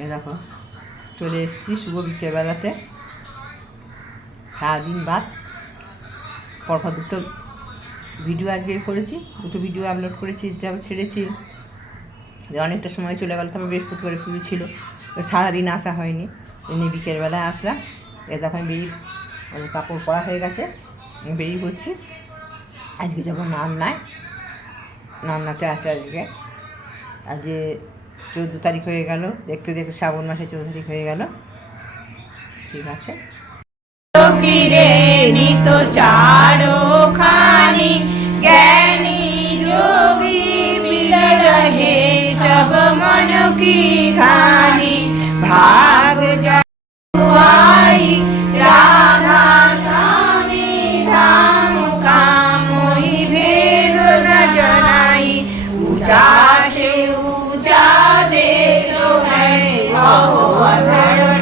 এ দেখো চলে এসেছি শুভ বিকেলবেলাতে, সারাদিন বাদ পরপর দুটো ভিডিও আজকে করেছি, দুটো ভিডিও আপলোড করেছি, যা ছেড়েছি অনেকটা সময় চলে গেল। তারপর বৃহস্পতিবারে পুজো ছিল, সারাদিন আসা হয়নি, এমনি বিকেলবেলায় আসলাম। এ দেখো আমি বেরিয়ে কাপড় পরা হয়ে গেছে, আমি বেরিয়ে পড়ছি। আজকে যাবো নান্নাতে আছে আজকে। আজ 14 তারিখ হয়ে গেল, দেখতে দেখতে শ্রাবণ মাসে 14 তারিখ হয়ে গেল। ঠিক আছে। নিত চারোখানি জ্ঞানী যোগী মিল रहे सब मन की खानी भाग जाई राधा स्वामी धाम काम ही भेद न जनाई ऊंचा से ऊंचा देश है भगवान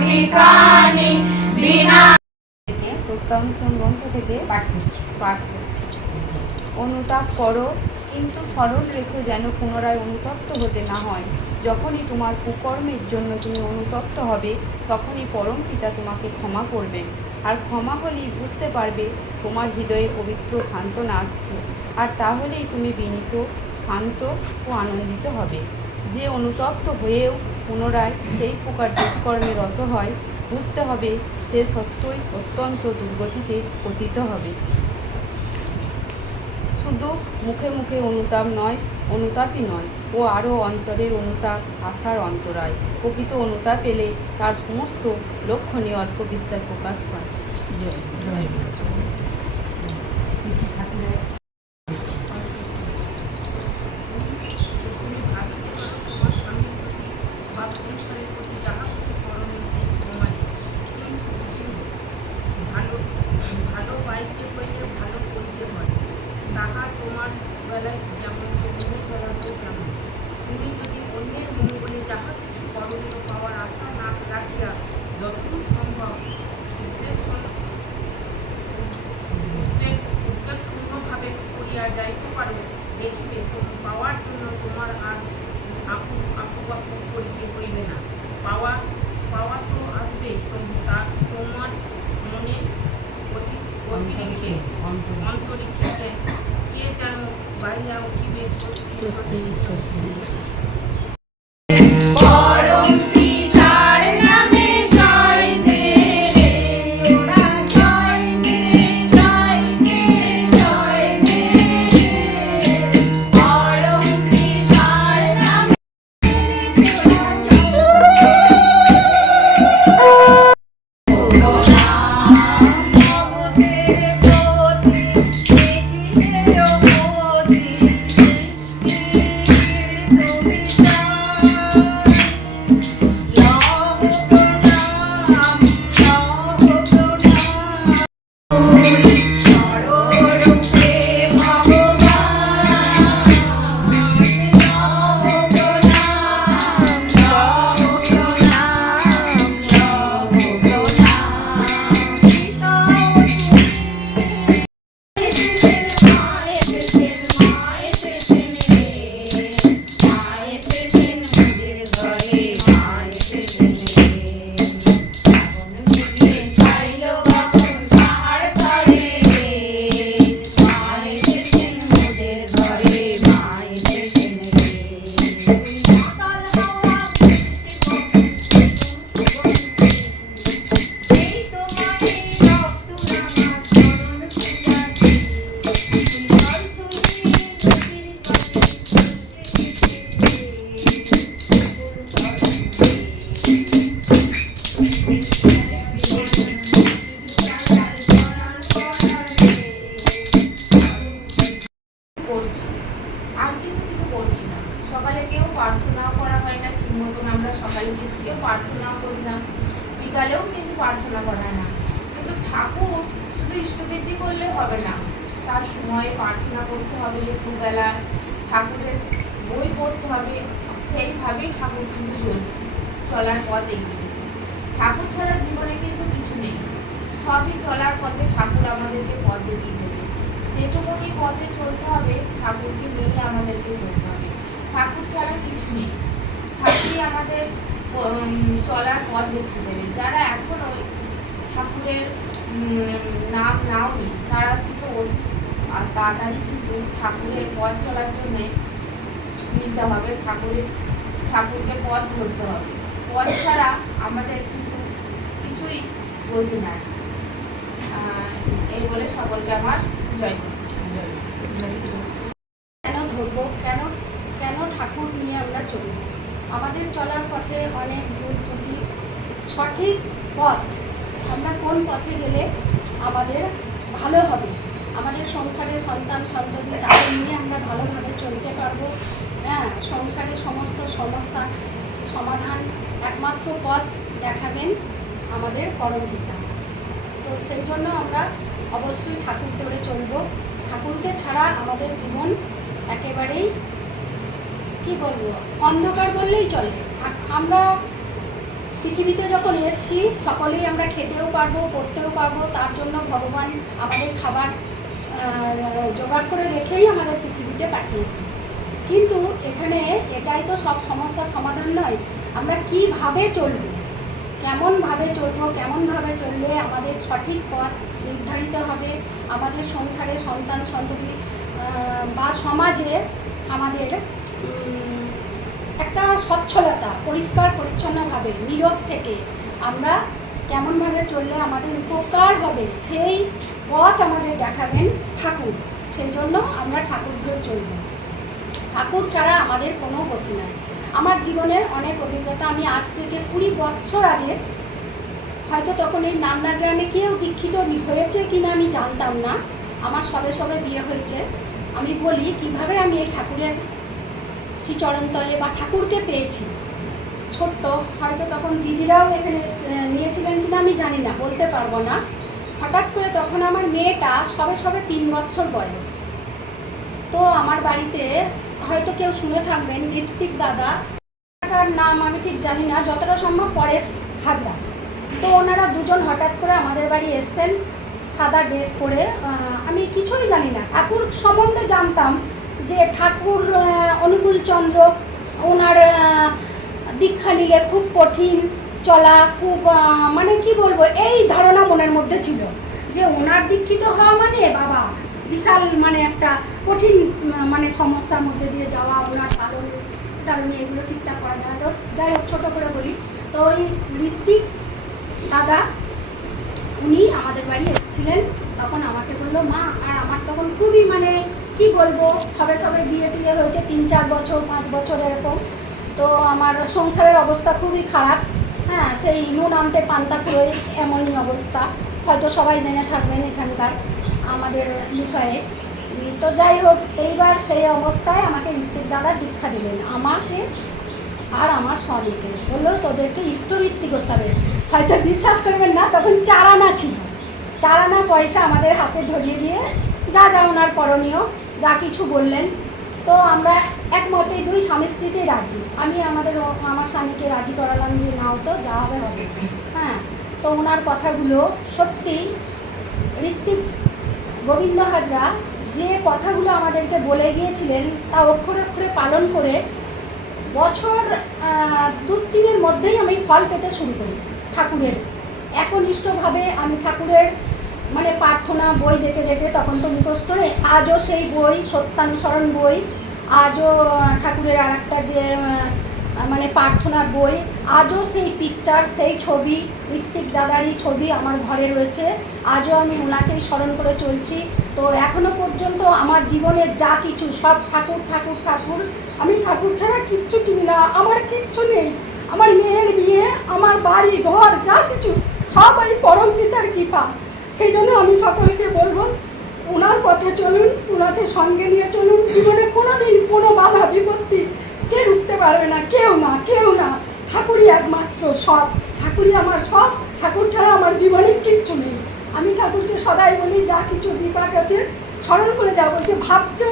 ठिकानी बिना সত্যানুসরণ গ্রন্থ থেকে পাঠ করছি। অনুতাপ করো, কিন্তু স্মরণ রেখো যেন পুনরায় অনুতপ্ত হতে না হয়। যখনই তোমার কুকর্মের জন্য তুমি অনুতপ্ত হবে, তখনই পরম পিতা তোমাকে ক্ষমা করবেন। আর ক্ষমা হলেই বুঝতে পারবে তোমার হৃদয়ে পবিত্র সান্ত্বনা আসছে, আর তাহলেই তুমি বিনীত, শান্ত ও আনন্দিত হবে। যে অনুতপ্ত হয়েও পুনরায় সেই প্রকার দুষ্কর্মে রত হয়, বুঝতে হবে সে সত্যই অত্যন্ত দুর্গতিতে পতিত হবে। শুধু মুখে মুখে অনুতাপই নয়, ও আরও অন্তরের অনুতাপ, আশার অন্তরায়। প্রকৃত অনুতাপ এলে তার সমস্ত লক্ষণীয় অল্প বিস্তার প্রকাশ পায়। ভালো পাইতে হইলে ভালো করিতে হয়, তাহা তোমার বেলায় যেমন অন্যের বেলাতেও তেমন। তুমি যদি অন্যের মঙ্গলে যাহা কিছু করণীয় পাওয়ার আশা না রাখিয়া যতটুকু সম্ভব উদ্বেগ শূন্যভাবে করিয়া যাইতে পারো, দেখিবে পাওয়ার জন্য তোমার আর আকুপাকু করিতে হইবে না। পাওয়া তো আসবে, তা তোমার মনে অন্তরিক্ষে কে যেন বাইরা উঠিবে স্বস্তি। সকালে কেউ প্রার্থনাও করা হয় না ঠিক মতন, আমরা সকালে কেউ প্রার্থনাও করি না, বিকালেও কিন্তু প্রার্থনা করা হয় না। কিন্তু ঠাকুর শুধু ইষ্টবৃদ্ধি করলে হবে না, তার সময়ে প্রার্থনা করতে হবে, দুবেলা ঠাকুরের বই পড়তে হবে, সেইভাবেই ঠাকুর কিন্তু চলার পথ এগিয়ে। ঠাকুর ছাড়া জীবনে কিন্তু কিছু নেই, সবই চলার পথে ঠাকুর আমাদেরকে পথ দেখিয়ে দেবে। যেটুকুনি পথে চলতে হবে ঠাকুরকে নিয়ে আমাদেরকে চলতে হবে, ঠাকুর ছাড়া কিছু নেই। ঠাকুরই আমাদের চলার পথ দেখতে দেবে। যারা এখন ওই ঠাকুরের নাম নাওনি তারা কিন্তু অতি তাড়াতাড়ি কিন্তু ঠাকুরের পথ চলার জন্য নিতে হবে, ঠাকুরকে পথ ধরতে হবে। পথ ছাড়া আমাদের কিন্তু কিছুই গতি নাই। এই বলে সকলকে আমার জয় করি। কেন ধরবো, কেন কেন ঠাকুর নিয়ে আমরা চলব? আমাদের চলার পথে অনেক ভুল ত্রুটি, সঠিক পথ, আমরা কোন পথে গেলে আমাদের ভালো হবে, আমাদের সংসারে সন্তান সন্ততি তাদের নিয়ে আমরা ভালোভাবে চলতে পারবো। হ্যাঁ, সংসারে সমস্ত সমস্যা সমাধান একমাত্র পথ দেখাবেন আমাদের পরম পিতা। তো সেই জন্য আমরা অবশ্যই ঠাকুর ধরে চলবো। ঠাকুরকে ছাড়া আমাদের জীবন একেবারেই কি বলবো, অন্ধকার বললেই চলে। আমরা পৃথিবীতে যখন এসছি সকলেই আমরা খেতেও পারবো, পড়তেও পারবো, তার জন্য ভগবান আমাদের খাবার জোগাড় করে রেখেই আমাদের পৃথিবীতে পাঠিয়েছে। কিন্তু এখানে এটাই তো সব সমস্যার সমাধান নয়। আমরা কিভাবে চলবো, কেমনভাবে চলবো, কেমনভাবে চললে আমাদের সঠিক পথ নির্ধারিত হবে, আমাদের সংসারে সন্তান সন্ততি বা সমাজে আমাদের একটা স্বচ্ছলতা, পরিষ্কার পরিচ্ছন্নভাবে নীরব থেকে আমরা কেমনভাবে চললে আমাদের উপকার হবে, সেই পথ আমাদের দেখাবেন ঠাকুর। সেই জন্য আমরা ঠাকুর ধরে চলব। ঠাকুর ছাড়া আমাদের কোনো গতি নাই। আমার জীবনের অনেক অভিজ্ঞতা। আমি আজ থেকে 20 বছর আগে, হয়তো তখন এই নান্দা গ্রামে কেউ দীক্ষিত হয়েছে কিনা আমি জানতাম না, আমার সবে সবে বিয়ে হয়েছে। আমি বলি কিভাবে আমি এই ঠাকুরের শ্রীচরণতলে বা ঠাকুরকে পেয়েছি। ছোট্ট, হয়তো তখন দিদিরাও এখানে নিয়েছিলেন কিনা আমি জানি না, বলতে পারবো না। হঠাৎ করে তখন আমার মেয়েটা সবে সবে 3 বছর বয়স। তো আমার বাড়িতে হয়তো কেউ শুনে থাকবেন, ঋত্বিক দাদা, তার নাম আমি ঠিক জানি না, যতটা সম্ভব পরেশ হাজরা। তো ওনারা দুজন হঠাৎ করে আমাদের বাড়ি এসছেন সাদা ড্রেস পরে। আমি কিছুই জানি না, ঠাকুর সম্বন্ধে জানতাম যে ঠাকুর অনুকূল চন্দ্র, ওনার দীক্ষা নিলে খুব কঠিন চলা, খুব মানে কি বলবো, এই ধারণা মনের মধ্যে ছিল যে ওনার দীক্ষিত হওয়া মানে বাবা বিশাল মানে একটা কঠিন মানে সমস্যার মধ্যে দিয়ে যাওয়া, ওনার টালনি এগুলো ঠিকঠাক করা যায় না। তো যাই হোক, ছোটো করে বলি, তো ওই ঋত্বিক দাদা উনি আমাদের বাড়ি এসেছিলেন। তখন আমাকে বললো মা, আর আমার তখন খুবই মানে কি বলবো, সবে সবে বিয়ে টিয়ে হয়েছে, 3-4 বছর 5 বছর এরকম। তো আমার সংসারের অবস্থা খুবই খারাপ। হ্যাঁ, সেই নুন আনতে পান্তা করে এমনই অবস্থা, হয়তো সবাই জেনে থাকবেন এখানকার আমাদের বিষয়ে। তো যাই হোক, এইবার সেই অবস্থায় আমাকে ঋত্বিক দাদা দীক্ষা দিলেন, আমাকে আর আমার স্বামীকে। বললো তোদেরকে ইষ্টবৃত্তি করতে হবে। হয়তো বিশ্বাস করবেন না, তখন 4 আনা ছিল। 4 আনা পয়সা আমাদের হাতে ধরিয়ে দিয়ে যা যা ওনার করণীয় যা কিছু বললেন। তো আমরা একমতেই 2 স্বামী স্ত্রীতে রাজি। আমি আমার স্বামীকে রাজি করালাম যে নাও তো, যা হবে হবে। হ্যাঁ, তো ওনার কথাগুলো সত্যি, ঋত্বিক গোবিন্দ হাজরা যে কথাগুলো আমাদেরকে বলে গিয়েছিলেন তা অক্ষরে অক্ষরে পালন করে বছর 2-3-এর মধ্যেই আমি ফল পেতে শুরু করি ঠাকুরের। একনিষ্ঠভাবে আমি ঠাকুরের মানে প্রার্থনা বই দেখে দেখে, তখন তো মুখস্থ নেই, আজও সেই বই, সত্যানুসরণ বই, আজও ঠাকুরের আর একটা যে মানে প্রার্থনার বই, আজও সেই পিকচার, সেই ছবি, ঋত্বিক দাদারই ছবি আমার ঘরে রয়েছে। আজও আমি ওনাকেই স্মরণ করে চলছি। তো এখনও পর্যন্ত আমার জীবনের যা কিছু সব ঠাকুর ঠাকুর ঠাকুর। আমি ঠাকুর ছাড়া কিচ্ছু চিনি না, আমার কিচ্ছু নেই। আমার মেয়ের বিয়ে, আমার বাড়ি ঘর যা কিছু সব এই পরম পিতার কৃপা। সেই জন্য আমি সকলকে বলবো, ওনার পথে চলুন, ওনাকে সঙ্গে নিয়ে চলুন। জীবনে কোনো দিন কোনো বাধা বিপত্তি কে রুখতে পারবে না, কেউ না, কেউ না। ঠাকুরই একমাত্র সব, ঠাকুরই আমার সব। ঠাকুর ছাড়া আমার জীবনে কিচ্ছু নেই। আমি ঠাকুরকে সদাই বলি, যা কিছু বিপাক আছে স্মরণ করে যাও। বলছে ভাবছে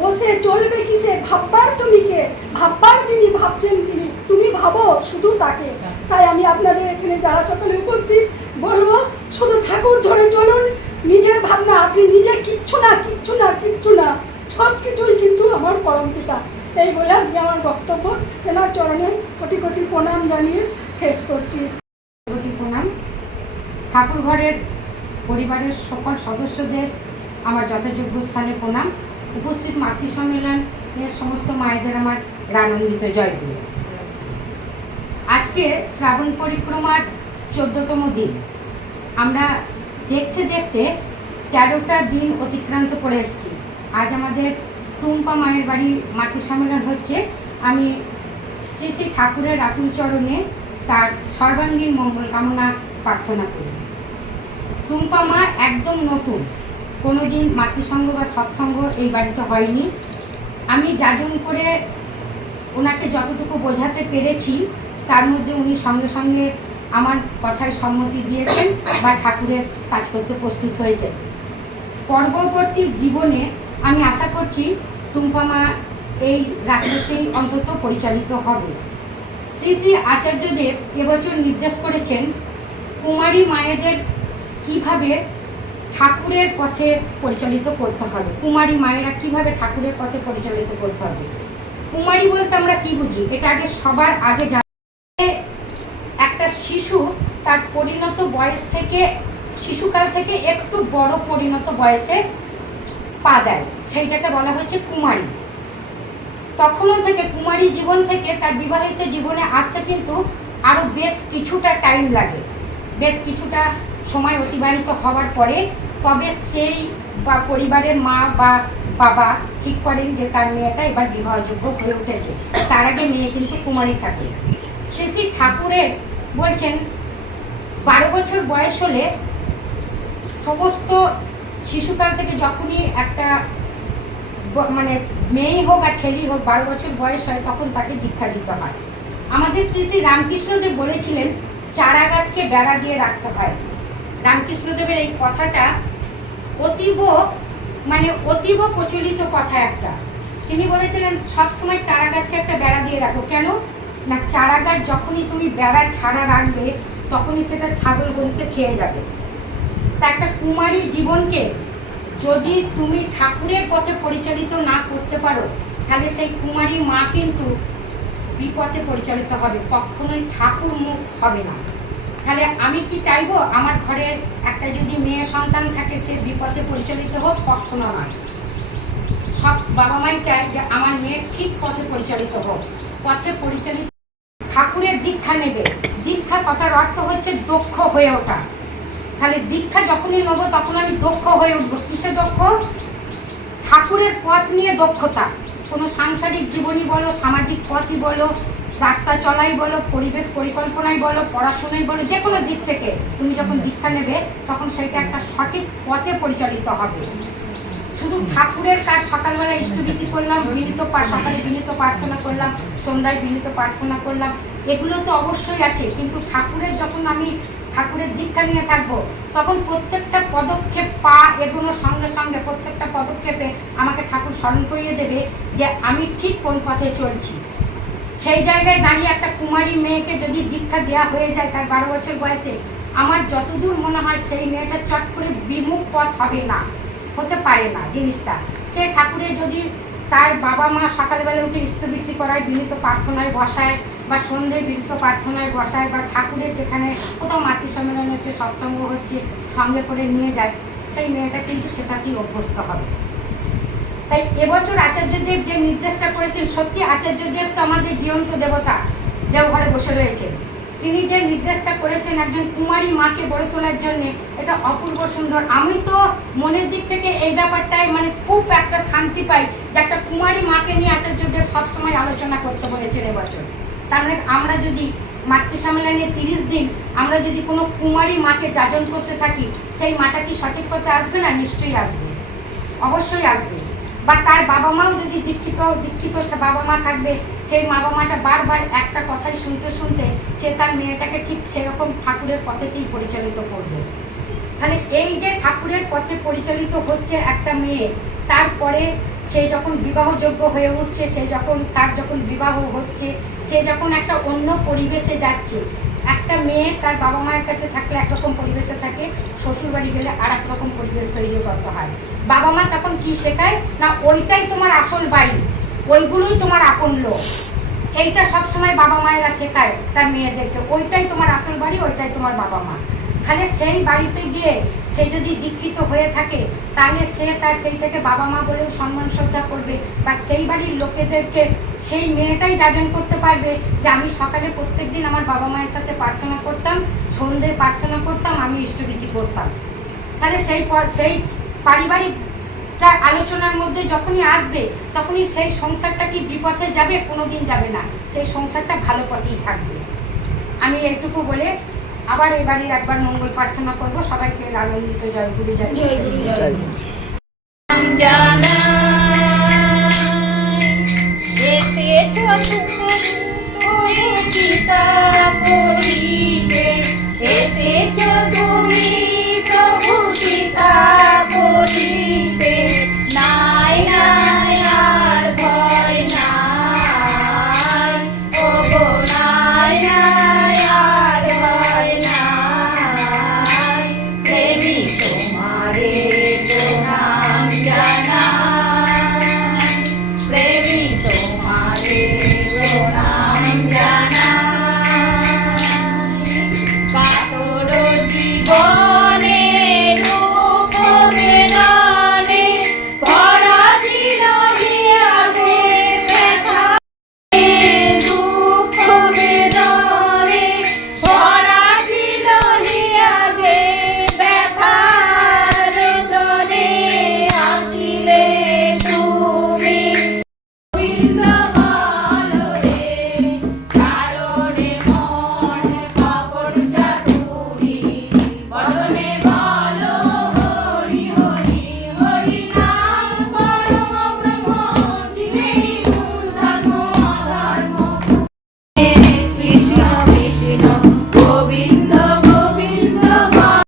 বসে চলবে কিসে, ভাববার তুমি কে, ভাববার যিনি ভাবছেন তিনি, তুমি ভাবো শুধু তাকে। তাই আমি আপনাদের এখানে যারা সকলে উপস্থিত বলবো, শুধু ঠাকুর ধরে চলুন। নিজের ভাবনা, আপনি নিজে কিচ্ছু না, কিচ্ছু না, কিচ্ছু না, সব কিছুই কিন্তু আমার পরম পিতা। এই বলে আমি আমার বক্তব্য তেনার চরণে কোটি কোটি প্রণাম জানিয়ে শেষ করছি। কোটি প্রণাম। ঠাকুর ঘরের পরিবারের সকল সদস্যদের আমার যথাযোগ্য স্থানে প্রণাম। উপস্থিত মাতৃ সম্মেলনের সমস্ত মায়েদের আমার রানন্দিত জয়গুরু। আজকে শ্রাবণ পরিক্রমার 14তম দিন। আমরা দেখতে দেখতে 13টা দিন অতিক্রান্ত করে এসেছি। আজ আমাদের টুম্পা মায়ের বাড়ি মাতৃ সম্মেলন হচ্ছে। আমি শ্রী শ্রী ঠাকুরের আতুল চরণে তার সর্বাঙ্গীন মঙ্গল কামনা প্রার্থনা করি। টুম্পা মা একদম নতুন, কোনোদিন মাতৃসঙ্গ বা সৎসঙ্গ এই বাড়িতে হয়নি। আমি যাজন করে ওনাকে যতটুকু বোঝাতে পেরেছি তার মধ্যে উনি সঙ্গে সঙ্গে আমার কথায় সম্মতি দিয়েছেন বা ঠাকুরের কাজ করতে প্রস্তুত হয়েছেন। পরবর্তী জীবনে আমি আশা করছি টুম্পা মা এই রাস্তাতেই অন্তত পরিচালিত হবে। শ্রী শ্রী আচার্যদেব এবছর নির্দেশ করেছেন কুমারী মায়েদের কিভাবে ঠাকুরের পথে পরিচালিত করতে হবে। কুমারী মায়েরা কিভাবে ঠাকুরের পথে পরিচালিত করতে হবে। কুমারী বলতে আমরা কি বুঝি, এটা আগে সবার আগে একটা শিশু তার পরিণত বয়স থেকে, শিশুকাল থেকে একটু বড় পরিণত বয়সে পা দেয়, সেইটাকে বলা হচ্ছে কুমারী। তখনও থেকে কুমারী জীবন থেকে তার বিবাহিত জীবনে আসতে কিন্তু আরও বেশ কিছুটা টাইম লাগে, বেশ কিছুটা সময় অতিবাহিত হওয়ার পরে তবে সেই বা পরিবারের মা বা বাবা ঠিক করেন যে তার মেয়েটা এবার বিবাহযোগ্য হয়ে উঠেছে। তার আগে মেয়ে কিন্তু কুমারী থাকে। শ্রী শ্রী ঠাকুরের বলছেন 12 বছর বয়স হলে সমস্ত শিশুকাল থেকে যখনই একটা মানে মেয়েই হোক আর ছেলেই হোক 12 বছর বয়স হয় তখন তাকে দীক্ষা দিতে হয়। আমাদের শ্রী শ্রী রামকৃষ্ণদেব বলেছিলেন চারা গাছকে বেড়া দিয়ে রাখতে হয়। রামকৃষ্ণদেবের এই কথাটা অতীব প্রচলিত কথা একটা। তিনি বলেছিলেন সবসময় চারা গাছকে একটা বেড়া দিয়ে রাখো। কেন না, চারা গাছ যখনই তুমি বেড়া ছাড়া রাখবে তখনই সেটা ছাগল গলিতে খেয়ে যাবে। তা একটা কুমারী জীবনকে যদি তুমি ঠাকুরের পথে পরিচালিত না করতে পারো তাহলে সেই কুমারী মা কিন্তু বিপথে পরিচালিত হবে, কখনোই ঠাকুর মুখ হবে না। তাহলে আমি কি চাইবো আমার ঘরের একটা যদি মেয়ে সন্তান থাকে সে বিপথে পরিচালিত হোক? কখনো নয়। সব বাবা মাই চায় যে আমার মেয়ে ঠিক পথে পরিচালিত হোক। পথে পরিচালিত ঠাকুরের দীক্ষা নেবে। দীক্ষা কথার অর্থ হচ্ছে দক্ষ হয়ে ওঠা। তাহলে দীক্ষা যখনই নেবো তখন আমি দক্ষ হয়ে উঠবো। কিসে দক্ষ? ঠাকুরের পথ নিয়ে দক্ষতা। কোনো সাংসারিক জীবনই বলো, সামাজিক পথই বলো, রাস্তা চলাই বলো, পরিবেশ পরিকল্পনাই বলো, পড়াশোনাই বলো, যে কোনো দিক থেকে তুমি যখন দীক্ষা নেবে তখন সেটা একটা সঠিক পথে পরিচালিত হবে। শুধু ঠাকুরের কাজ সকালবেলা ইষ্টভীতি করলাম, সকালে বিনীত প্রার্থনা করলাম, সন্ধ্যায় বিনীত প্রার্থনা করলাম, এগুলো তো অবশ্যই আছে। কিন্তু ঠাকুরের যখন আমি ঠাকুরের দীক্ষা নিয়ে থাকবো তখন প্রত্যেকটা পদক্ষেপ পা এগুলোর সঙ্গে সঙ্গে প্রত্যেকটা পদক্ষেপে আমাকে ঠাকুর স্মরণ করিয়ে দেবে যে আমি ঠিক কোন পথে চলছি। সেই জায়গায় দাঁড়িয়ে একটা কুমারী মেয়েকে যদি দীক্ষা দেওয়া হয়ে যায় তার 12 বছর বয়সে, আমার যতদূর মনে হয় সেই মেয়েটা চট করে বিমুখ পথ হবে না, হতে পারে না জিনিসটা। সে ঠাকুরের যদি তার বাবা মা সকালবেলা উঠে ইষ্টবৃত্তি করায়, বিনীত প্রার্থনায় বসায়, বা সন্ধ্যে বিনীত প্রার্থনায় বসায়, বা ঠাকুরের যেখানে কোথাও মাতৃ সম্মেলন হচ্ছে, সৎসঙ্গ হচ্ছে, সঙ্গে করে নিয়ে যায়, সেই মেয়েটা কিন্তু সেটাতেই অভ্যস্ত হবে। তাই এবছর আচার্যদেব যে নির্দেশটা করেছেন, সত্যি আচার্যদেব তো আমাদের জীবন্ত দেবতা, দেওঘরে বসে রয়েছেন। তিনি যে নির্দেশটা করেছেন একজন কুমারী মাকে গড়ে তোলার জন্য, এটা অপূর্ব সুন্দর। আমি তো মনের দিক থেকে এই ব্যাপারটাই খুব একটা শান্তি পাই যে একটা কুমারী মাকে নিয়ে আচার্যদেব সবসময় আলোচনা করতে বলেছেন এবছর। তার মানে আমরা যদি মাতৃ সম্মেলনে 30 দিন আমরা যদি কোনো কুমারী মাকে যাজন করতে থাকি, সেই মাটা কি সঠিক পথে আসবে না? নিশ্চয়ই আসবে, অবশ্যই আসবে। বা তার বাবা মাও যদি দীক্ষিত একটা বাবা মা থাকবে, সেই বাবা মাটা বারবার একটা কথাই শুনতে শুনতে সে তার মেয়েটাকে ঠিক সেরকম ঠাকুরের পথেতেই পরিচালিত করবে। তাহলে এই যে ঠাকুরের পথে পরিচালিত হচ্ছে একটা মেয়ে, তারপরে সে যখন বিবাহযোগ্য হয়ে উঠছে, তার যখন বিবাহ হচ্ছে, সে যখন একটা অন্য পরিবেশে যাচ্ছে। একটা মেয়ে তার বাবা মায়ের কাছে থাকলে একরকম পরিবেশে থাকে, শ্বশুর বাড়ি গেলে আর এক রকম পরিবেশ তৈরি করতে হয়। বাবা মা তখন কি শেখায় না, ওইটাই তোমার আসল বাড়ি, ওইগুলোই তোমার আপন লোক। এইটা সবসময় বাবা মায়েরা শেখায় তার মেয়েদেরকে, ওইটাই তোমার আসল বাড়ি, ওইটাই তোমার বাবা মা। তাহলে সেই বাড়িতে গিয়ে সে যদি দীক্ষিত হয়ে থাকে তাহলে সে তার সেই থেকে বাবা মা বলেও সম্মান শ্রদ্ধা করবে, বা সেই বাড়ির লোকেদেরকে সেই মেয়েটাই যাজন করতে পারবে যে আমি সকালে প্রত্যেকদিন আমার বাবা মায়ের সাথে প্রার্থনা করতাম, সন্ধ্যে প্রার্থনা করতাম, আমি ইষ্টবিধি করতাম। তাহলে সেই পারিবারিক আলোচনার মধ্যে যখনই আসবে তখনই সেই সংসারটা কি বিপথে যাবে? কোনোদিন যাবে না, সেই সংসারটা ভালো পথেই থাকবে। আমি এইটুকু বলে আবার এই বাড়ির একবার মঙ্গল প্রার্থনা করব। সবাইকে আনন্দিত জয় গুরু জয় জয় গুরু জয় গুরু। এসেছো তুমি প্রভু পিতা বলিতে,